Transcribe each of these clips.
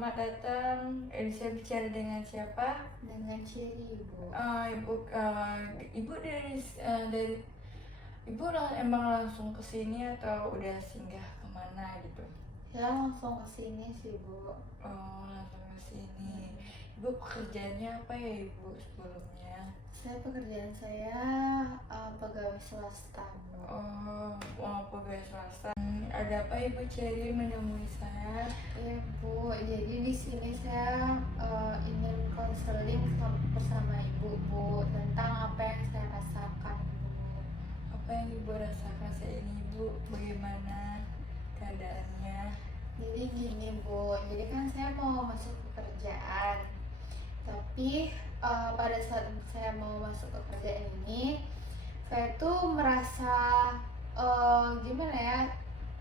Selamat datang. Saya bicara dengan siapa? Dengan Cherry, Ibu. Ibu dari ibu emang langsung ke sini atau udah singgah kemana gitu? Ya langsung ke sini sih, Bu. Oh, langsung ke sini. Ibu pekerjaannya apa ya ibu sebelumnya? Pekerjaan saya pegawai swasta, Bu. Pegawai swasta. Ada apa ibu Cherry menemui saya? Iya, Bu. Jadi di sini saya ingin konseling bersama Ibu, Bu, tentang apa yang saya rasakan, Bu. Apa yang ibu rasakan saat ini ibu? Bagaimana keadaannya? Jadi gini, Bu. Jadi kan saya mau masuk pekerjaan, tapi pada saat saya mau masuk pekerjaan ini, saya tuh merasa gimana ya,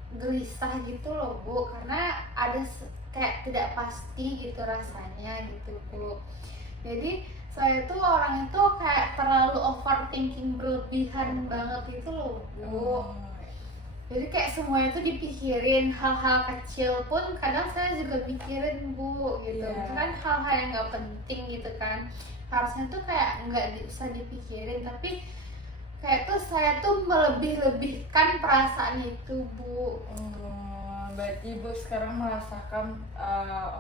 gelisah gitu loh, Bu, karena ada kayak tidak pasti gitu rasanya gitu, Bu. Jadi saya tuh orang itu kayak terlalu overthinking berlebihan banget gitu loh, Bu. Jadi kayak semuanya tuh dipikirin, hal-hal kecil pun kadang saya juga pikirin, Bu, gitu. Iya. Kan hal-hal yang nggak penting gitu kan, harusnya tuh kayak nggak usah dipikirin, tapi kayak tuh saya tuh melebih-lebihkan perasaan itu, Bu. Berarti ibu sekarang merasakan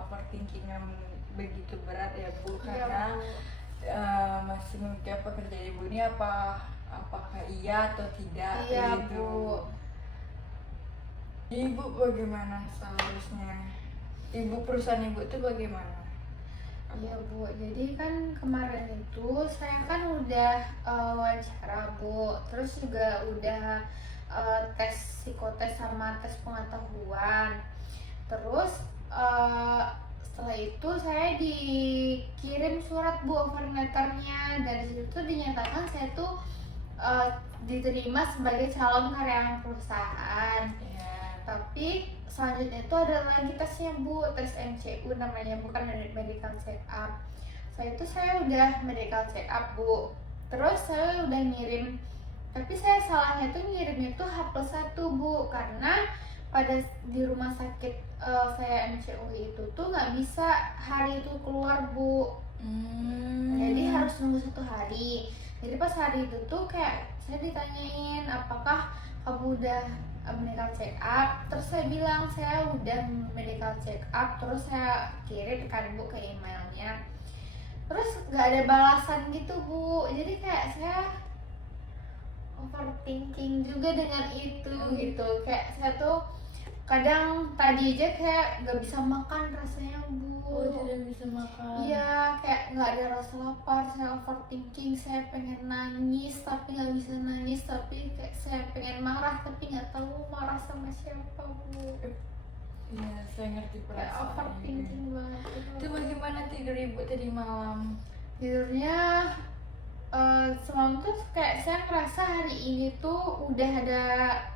overthinking yang begitu berat ya bu, karena Bu. masih memikirkan pekerjaan ibu ini apakah iya atau tidak Iya, gitu. Bu. Ibu bagaimana seharusnya? Perusahaan ibu itu bagaimana? Iya, Bu, jadi kan kemarin itu saya kan udah wawancara, Bu, terus juga udah tes psikotes sama tes pengetahuan. Terus setelah itu saya dikirim surat, Bu, offer letternya. Dari situ tuh dinyatakan saya tuh diterima sebagai calon karyawan perusahaan. Iya. Tapi selanjutnya itu ada lagi tesnya, Bu, tes MCU namanya, bukan medical check up. Saya udah medical check up, Bu. Terus saya udah ngirim, tapi saya salahnya tuh ngirimnya tuh H+1, Bu, karena pada di rumah sakit saya MCU itu tuh nggak bisa hari itu keluar, Bu. Jadi harus nunggu 1 hari. Jadi pas hari itu tuh kayak saya ditanyain apakah kamu udah medical check up, terus saya bilang saya udah medical check up, terus saya kirim kan, Bu, ke emailnya. Terus nggak ada balasan gitu, Bu. Jadi kayak saya overthinking juga dengan itu gitu. Kayak saya tuh kadang tadi aja kayak nggak bisa makan rasanya, Bu. Tidak bisa makan. Iya, kayak nggak ada rasa lapar, saya overthinking, saya pengen nangis tapi nggak bisa nangis, tapi kayak saya pengen marah tapi nggak tahu marah sama siapa, Bu. Iya, saya ngerti Kayak perasaan overthinking ibu. banget. Itu bagaimana tidur ibu tadi malam? Tidurnya semalam tuh kayak saya ngerasa hari ini tuh udah ada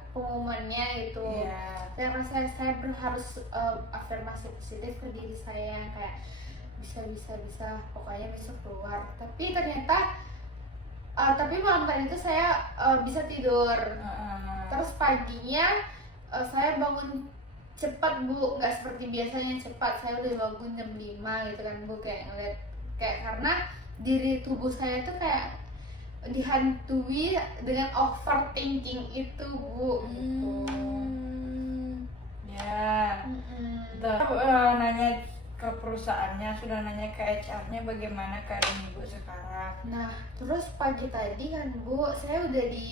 pengumumannya gitu. Iya. Saya rasa saya harus afirmasi positif ke diri saya, kayak bisa pokoknya besok keluar. Tapi ternyata tapi malam tadi itu saya bisa tidur. Terus paginya saya bangun cepat, Bu, nggak seperti biasanya cepat. Saya udah bangun jam 5 gitu kan, Bu, kayak ngeliat kayak karena diri tubuh saya tuh kayak dihantui dengan overthinking itu, Bu. Gitu. Ya. Nanya ke perusahaannya, sudah nanya ke HR-nya bagaimana keadaan ibu sekarang. Nah, terus pagi tadi kan, Bu, saya udah di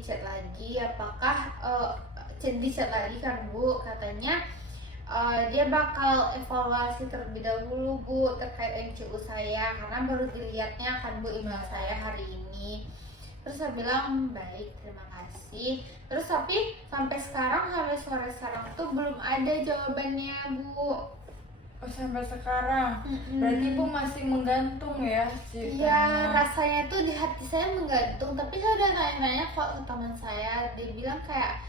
chat lagi, apakah di chat lagi kan, Bu, katanya dia bakal evaluasi terlebih dahulu, Bu, terkait MCU saya, karena baru dilihatnya kan, Bu, email saya hari ini. Terus saya bilang baik, terima kasih. Terus tapi sampai sore sekarang tuh belum ada jawabannya, Bu. Oh, sampai sekarang. Berarti ibu masih menggantung ya Iya, rasanya tuh di hati saya menggantung. Tapi saya udah nanya-nanya kok ke teman saya, dia bilang kayak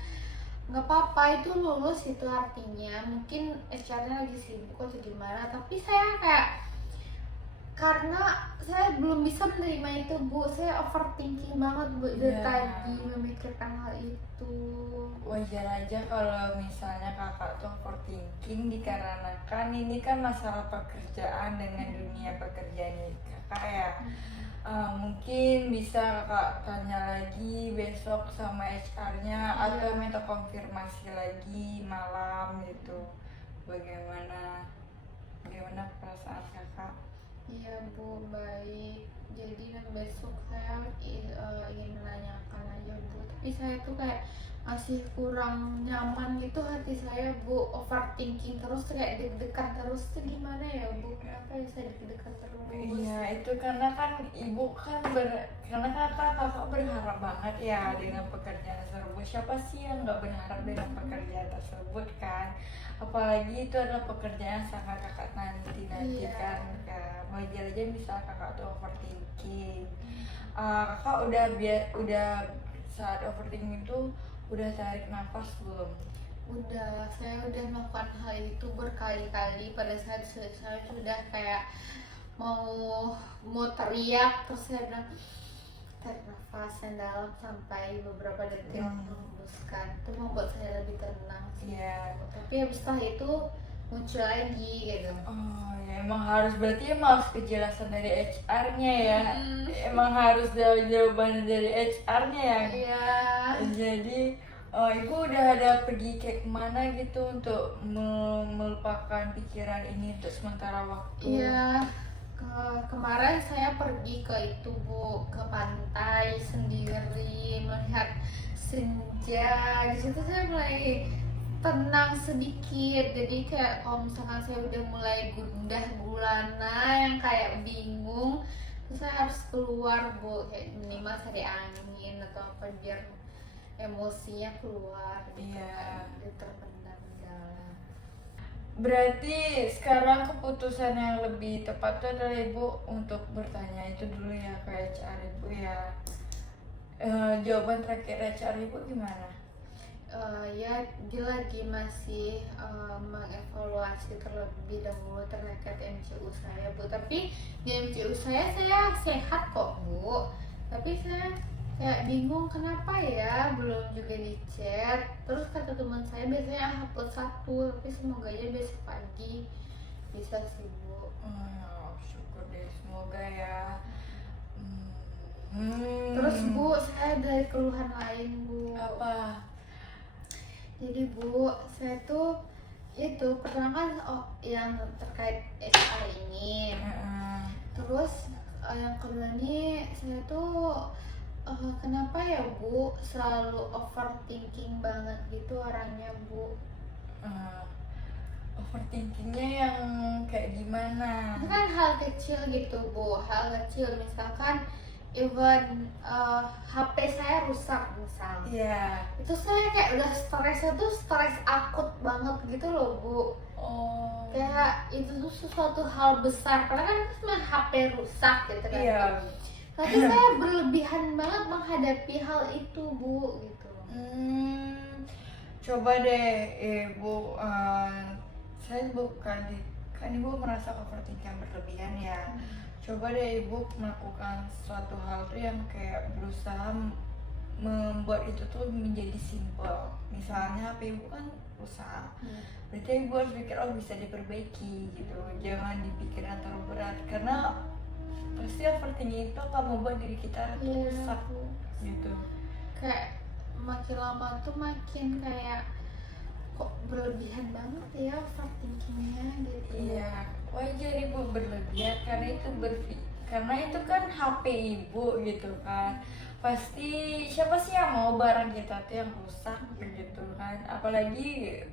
nggak apa-apa, itu lulus itu artinya. Mungkin HR-nya lagi sibuk atau gimana. Tapi saya kayak karena saya belum bisa menerima itu Bu, saya overthinking banget Bu dari Iya. tadi memikirkan hal itu. Wajar aja kalau misalnya kakak tuh overthinking dikarenakan ini kan masalah pekerjaan dengan dunia pekerjaan kakak ya. Mungkin bisa kakak tanya lagi besok sama HR-nya atau Iya. minta konfirmasi lagi malam gitu. Bagaimana perasaan kakak? Iya Bu, baik. Jadi besok saya ingin menanyakan aja Bu. Tapi saya tuh kayak masih kurang nyaman gitu hati saya Bu. Overthinking terus kayak deg-degan terus tuh gimana ya Bu? Kenapa ya saya deg-degan terus? Iya, itu karena kan ibu kan karena kakak berharap banget ya dengan pekerjaan tersebut. Siapa sih yang nggak berharap dengan pekerjaan tersebut kan? Apalagi itu adalah pekerjaan yang sangat kakak nantikan kan. Wajar aja bisa kakak tuh overthinking. Kakak udah saat overthinking itu udah tarik nafas belum? Udah, saya udah melakukan hal itu berkali-kali pada saat saya sudah kayak mau teriak, terus saya bilang tarik nafas yang dalam sampai beberapa detik menghembuskan. Itu membuat saya lebih tenang sih. Iya. Tapi habis setelah itu muncul lagi gitu. Oh ya berarti emang harus kejelasan dari HR-nya ya. Emang harus jawaban dari HR-nya ya. Iya. Jadi ibu udah ada pergi kayak kemana gitu untuk melupakan pikiran ini untuk sementara waktu? Iya. Kemarin saya pergi ke itu Bu, ke pantai sendiri melihat senja. Di situ saya mulai tenang sedikit. Jadi kayak kalau misalkan saya udah mulai gundah gulana yang kayak bingung, terus saya harus keluar Bu, kayak minimal cari angin atau apa biar emosinya keluar gitu Iya. kan, terpendam dalam. Berarti sekarang keputusan yang lebih tepat itu adalah ibu untuk bertanya itu dulu ya ke HR ibu ya. Jawaban terakhir HR ibu gimana? Ya dia lagi masih mengevaluasi terlebih dahulu terkait MCU saya Bu, tapi di MCU saya sehat kok Bu, tapi saya kayak bingung kenapa ya belum juga dicek. Terus kata teman saya biasanya hapus satu, tapi semoga aja besok pagi bisa sih Bu. Syukur deh, semoga ya. Terus Bu, saya ada keluhan lain Bu. Apa? Jadi Bu, saya tuh itu pertama kan yang terkait HR ini. Terus yang kedua nih saya tuh kenapa ya Bu selalu overthinking banget gitu orangnya Bu. Overthinkingnya yang kayak gimana? Itu kan hal kecil gitu Bu, hal kecil misalkan even HP saya rusak misal. Iya. Itu saya kayak udah stresnya tuh stres akut banget gitu loh Bu. Oh. Kayak itu tuh sesuatu hal besar karena kan cuma HP rusak gitu kan. Iya. Tapi saya berlebihan banget menghadapi hal itu Bu gitu. Coba deh ibu, saya bukan kan ibu merasa overthinking yang berlebihan ya. Coba deh ibu melakukan suatu hal tuh yang kayak berusaha membuat itu tuh menjadi simple. Misalnya HP ibu kan rusak, berarti ibu harus pikir bisa diperbaiki gitu. Jangan dipikirkan terlalu berat karena pasti overthinking itu akan membuat diri kita tuh rusak gitu. Kayak makin lama tuh makin kayak kok berlebihan banget ya overthinkingnya gitu. Iya, wajar ibu berlebihan karena itu kan HP ibu gitu kan. Pasti siapa sih yang mau barang kita tuh yang rusak begitu kan. Apalagi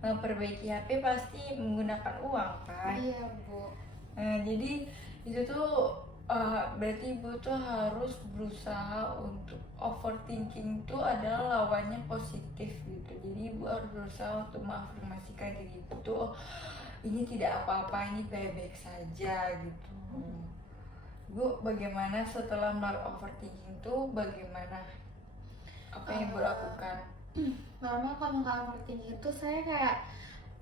memperbaiki HP pasti menggunakan uang kan. Iya Bu. Jadi itu tuh berarti ibu tuh harus berusaha untuk overthinking tuh adalah lawannya positif gitu. Jadi ibu harus berusaha untuk mengafirmasikan diri ibu tuh ini tidak apa-apa, ini baik-baik saja gitu. Ibu bagaimana setelah melakukan overthinking tuh bagaimana? Apa yang ibu lakukan? Normal kalau overthinking itu saya kayak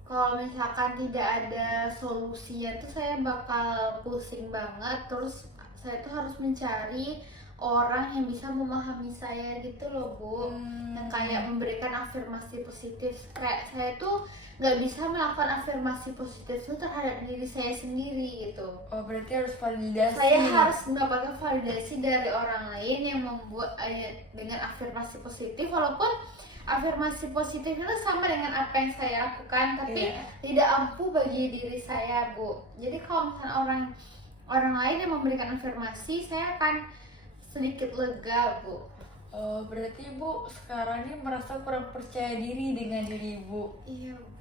kalau misalkan tidak ada solusinya tuh saya bakal pusing banget, terus saya tuh harus mencari orang yang bisa memahami saya gitu loh Bu, yang kayak memberikan afirmasi positif. Kayak saya tuh nggak bisa melakukan afirmasi positif tuh terhadap diri saya sendiri gitu. Oh, berarti harus validasi. Saya harus mendapatkan validasi dari orang lain yang membuat dengan afirmasi positif, walaupun afirmasi positif itu sama dengan apa yang saya lakukan, tapi tidak ampuh bagi diri saya Bu. Jadi kalau misalnya orang lain yang memberikan afirmasi, saya akan sedikit lega Bu. Oh, berarti Ibu sekarang ini merasa kurang percaya diri dengan diri Ibu. Iya Bu.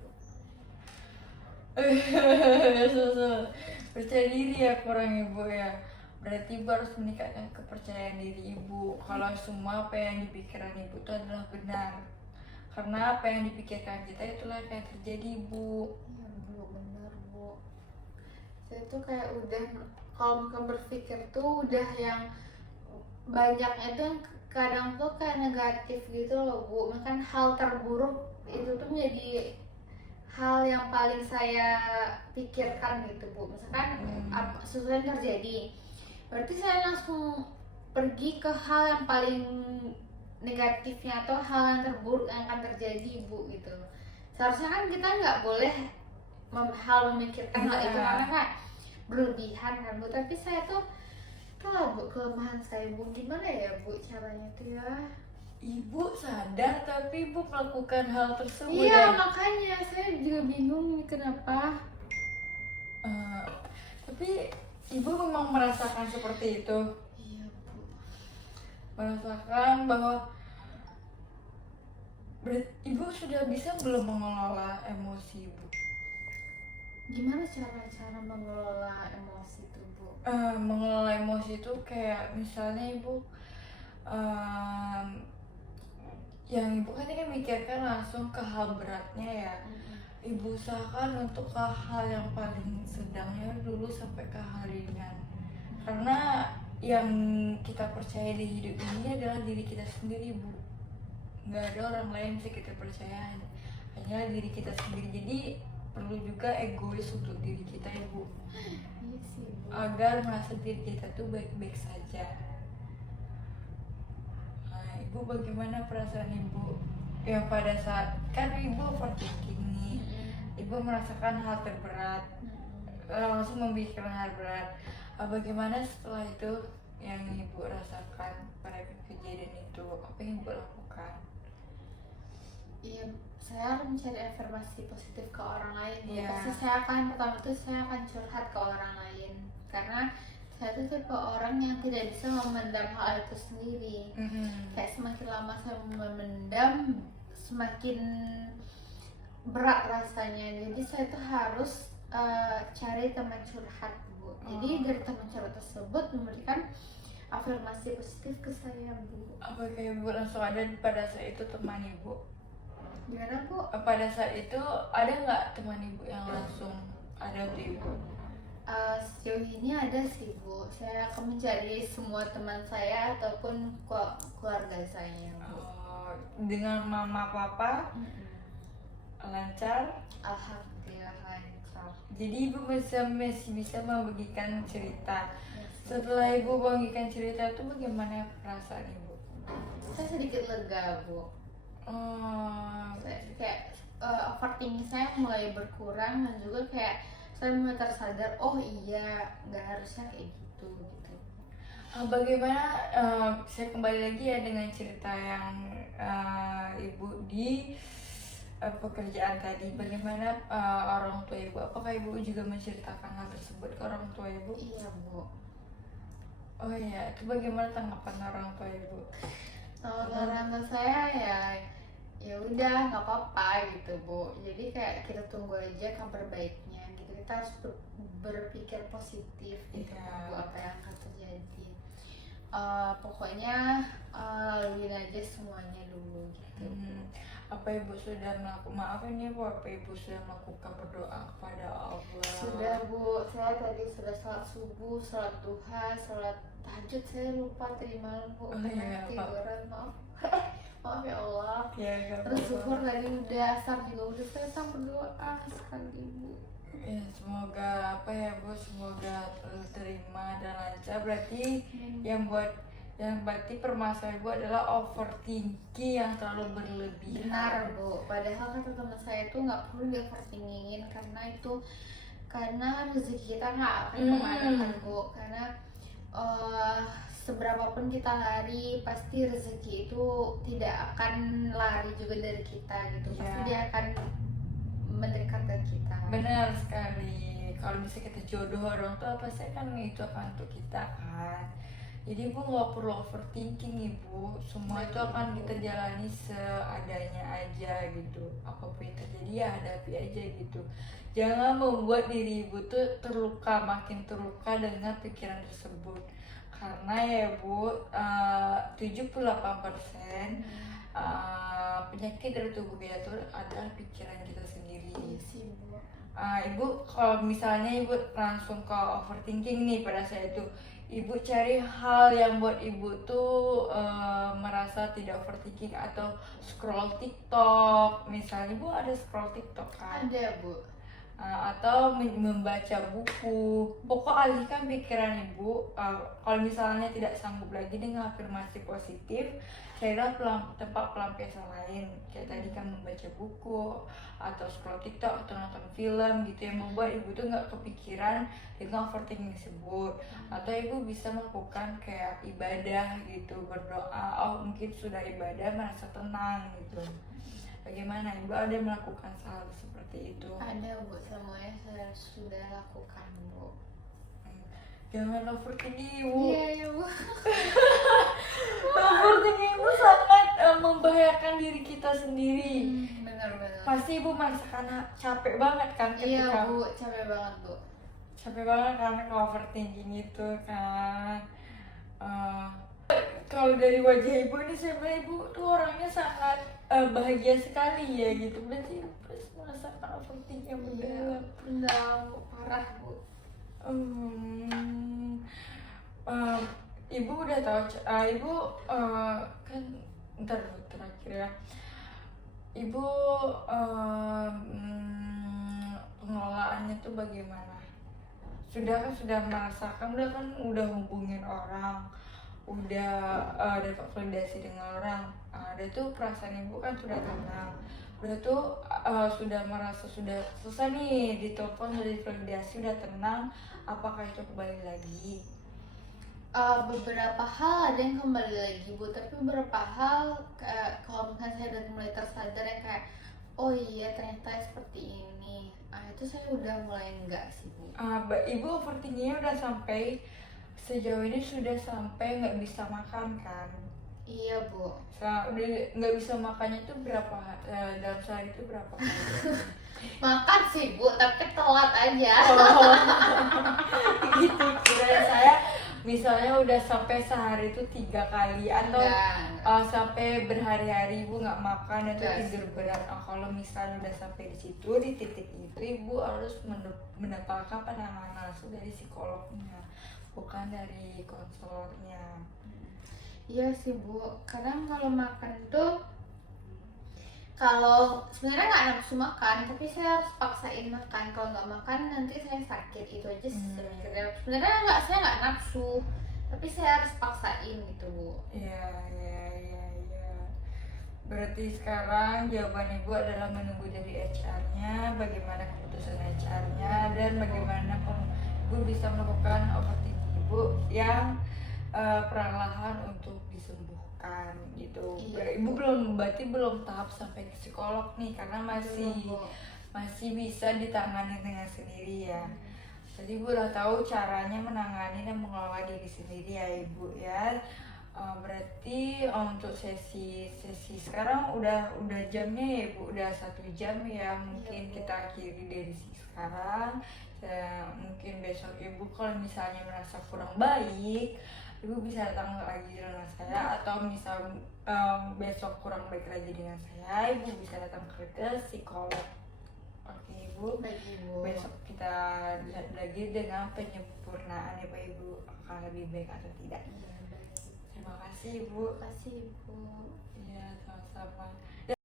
Percaya diri ya kurang Ibu ya. Berarti Ibu harus meningkatkan kepercayaan diri Ibu. Kalau semua apa yang dipikirkan Ibu itu adalah benar. Karena apa yang dipikirkan kita itulah yang akan terjadi Bu. Iya Bu, benar Bu. Saya tuh kayak udah, kalau misalkan berpikir tuh udah yang banyaknya tuh kadang tuh kayak negatif gitu loh Bu. Bahkan hal terburuk itu tuh menjadi hal yang paling saya pikirkan gitu Bu. Misalkan sesuatu yang terjadi, berarti saya langsung pergi ke hal yang paling negatifnya atau hal yang terburuk yang akan terjadi Bu gitu. Seharusnya kan kita nggak boleh memikirkan hal itu karena kan berlebihan kan Bu. Tapi saya tuh lah Bu, kelemahan saya Bu, gimana ya Bu caranya tuh ya? Ibu sadar tapi Ibu melakukan hal tersebut. Iya makanya saya juga bingung nih kenapa. Tapi Ibu memang merasakan seperti itu. Iya Bu. Merasakan bahwa Ibu sudah bisa belum mengelola emosi Ibu? Gimana cara mengelola emosi itu Bu? Mengelola emosi itu kayak misalnya Ibu yang Ibu kan mikirkan langsung ke hal beratnya ya. Ibu usahakan untuk ke hal yang paling sedangnya dulu sampai ke hal ringan. Karena yang kita percaya di hidup ini adalah diri kita sendiri Bu. Nggak ada orang lain bisa kita percaya, hanya diri kita sendiri. Jadi perlu juga egois untuk diri kita ya Bu, Iya sih Bu. agar merasa diri kita tuh baik-baik saja. Nah, Ibu bagaimana perasaan Ibu yang pada saat kan Ibu overthinking nih, Ibu merasakan hal terberat, langsung memikirkan hal berat. Bagaimana setelah itu yang Ibu rasakan pada kejadian itu, apa yang Ibu lakukan? Iya, saya harus mencari afirmasi positif ke orang lain. Iya. Pasti saya akan curhat ke orang lain karena saya tuh tipe orang yang tidak bisa memendam hal itu sendiri. Kayak semakin lama saya memendam, semakin berat rasanya. Jadi saya tuh harus cari teman curhat Bu. Jadi dari teman curhat tersebut memberikan afirmasi positif ke saya Bu. Apakah Ibu langsung ada pada saat itu teman Ibu? Gimana Bu? Pada saat itu ada nggak teman Ibu yang langsung ada di Ibu? Sejauh ini ada sih Bu. Saya akan mencari semua teman saya ataupun keluarga saya Bu. Dengan mama papa lancar? Alhamdulillah lancar. Jadi Ibu masih bisa membagikan cerita. Yes. Setelah Ibu membagikan cerita itu bagaimana perasaan Ibu? Saya sedikit lega Bu. Saya kayak overthinking saya mulai berkurang dan juga kayak saya mulai tersadar, oh iya nggak harusnya kayak gitu. Bagaimana saya kembali lagi ya dengan cerita yang Ibu di pekerjaan tadi. Bagaimana orang tua Ibu? Apakah Ibu juga menceritakan hal tersebut ke orang tua Ibu? Iya Bu. Oh iya, itu bagaimana tanggapan orang tua Ibu? Orang tua saya ya udah nggak apa-apa gitu Bu. Jadi kayak kita tunggu aja kabar baiknya gitu. Kita harus berpikir positif gitu Bu, apa yang akan terjadi. Pokoknya laluin aja semuanya dulu gitu. Apa Ibu sudah melakukan, maaf ini Bu, apa Ibu sudah melakukan berdoa kepada Allah? Sudah Bu, saya tadi sudah sholat subuh, sholat duha, sholat tahajud. Saya lupa tadi malam Bu, Oh, iya, tiduran maaf. Maaf ya Allah. Ya gak Terus apa-apa. syukur tadi udah Sam juga udah selesai berdoa sekali ibu. Ya, semoga apa ya Bu, semoga terima dan lancar. Berarti yang berarti permasalahan Ibu adalah overthinking yang terlalu berlebihan. Benar bu. Padahal kata teman saya itu nggak perlu di overthinkingin karena rezeki kita nggak akan kemana kan bu. Karena seberapapun kita lari pasti rezeki itu tidak akan lari juga dari kita gitu. Pasti Iya. dia akan mendekat ke kita. Benar sekali. Kalau bisa kita jodoh orang tua pasti kan itu akan untuk kita kan. Jadi Ibu nggak perlu overthinking Ibu. Semua itu akan kita jalani seadanya aja gitu. Apapun yang terjadi ya hadapi aja gitu. Jangan membuat diri Ibu tuh terluka, makin terluka dengan pikiran tersebut. Karena ya Bu, 78% penyakit dari tubuh kita itu adalah pikiran kita sendiri. Iya sih bu. Ibu kalau misalnya Ibu langsung ke overthinking nih pada saat itu, Ibu cari hal yang buat Ibu tuh merasa tidak overthinking atau scroll TikTok. Misalnya Ibu ada scroll TikTok kan? Ada bu. Atau membaca buku. Pokok alihkan pikiran Ibu. Kalau misalnya tidak sanggup lagi dengan afirmasi positif, carilah tempat pelampiasan lain. Kayak tadi kan membaca buku atau scroll TikTok atau nonton film gitu yang membuat Ibu tuh nggak kepikiran dengan overthinking tersebut. Atau Ibu bisa melakukan kayak ibadah gitu, berdoa. Oh mungkin sudah ibadah merasa tenang gitu. Bagaimana Ibu ada melakukan hal seperti itu? Ada bu, semuanya saya sudah lakukan bu. Jangan overthinking Ibu. Iya ya bu. Overthinking Ibu sangat membahayakan diri kita sendiri. Benar-benar. Pasti Ibu merasakan capek banget kan Iya ketika bu, capek banget bu. capek banget karena ke overthinking itu kan. Kalau dari wajah Ibu ini sebenarnya Ibu tuh orangnya sangat bahagia sekali ya gitu. Berarti Ibu pasti merasakan overthinking yang mendalam. Mendalam bu, parah bu. Ibu udah tahu, Ibu kan ntar dulu terakhir ya. Ibu pengelolaannya tuh bagaimana? Sudah merasakan, udah hubungin orang, udah dapat validasi dengan orang. Ada tuh perasaan Ibu kan sudah tenang. Udah tuh sudah merasa sudah selesai nih ditelepon dari validasi udah tenang. Apakah itu kembali lagi? Beberapa hal ada yang kembali lagi bu, tapi beberapa hal kalau misalnya saya udah mulai tersadar ya kayak oh iya ternyata seperti ini, itu saya udah mulai enggak sih bu. Ibu overthinkingnya udah sampai sejauh ini sudah sampai nggak bisa makan kan? Iya bu. Udah nggak bisa makannya tuh berapa dalam sehari itu berapa kali? Makan sih bu, tapi telat aja. Oh, gitu. Kira saya misalnya udah sampai sehari itu 3 kali atau Enggak. sampai berhari-hari Ibu nggak makan atau Enggak tidur sih. berat. Kalau misalnya udah sampai di situ di titik itu Ibu harus mendapatkan penanganan langsung dari psikolognya, bukan dari konselornya. Iya sih bu, kadang kalau makan tuh kalau sebenarnya nggak nafsu makan, tapi saya harus paksain makan. Kalau nggak makan nanti saya sakit, itu aja sih sebenarnya. Sebenarnya saya nggak nafsu, tapi saya harus paksain gitu bu. Iya. Berarti sekarang jawaban Ibu adalah menunggu dari HR-nya, bagaimana keputusan HR-nya, dan bagaimana Ibu bisa melakukan overthinking Ibu yang perlahan untuk disembuhkan gitu. Iya. Ibu berarti belum tahap sampai ke psikolog nih, karena masih bisa ditangani dengan sendiri ya. Jadi Ibu udah tahu caranya menangani dan mengelola diri sendiri ya Ibu ya. Berarti untuk sesi sekarang udah jamnya ya Ibu, udah 1 jam ya. Mungkin kita akhiri dari sekarang. Mungkin besok Ibu kalau misalnya merasa kurang baik, Ibu bisa datang lagi dengan saya, atau misal besok kurang baik lagi dengan saya, Ibu bisa datang ke psikolog. Oke Ibu. Baik ibu. Besok kita lihat lagi dengan penyempurnaan ya Pak Ibu, akan lebih baik atau tidak. Terima kasih Bu. Terima kasih Bu. Iya, sama-sama.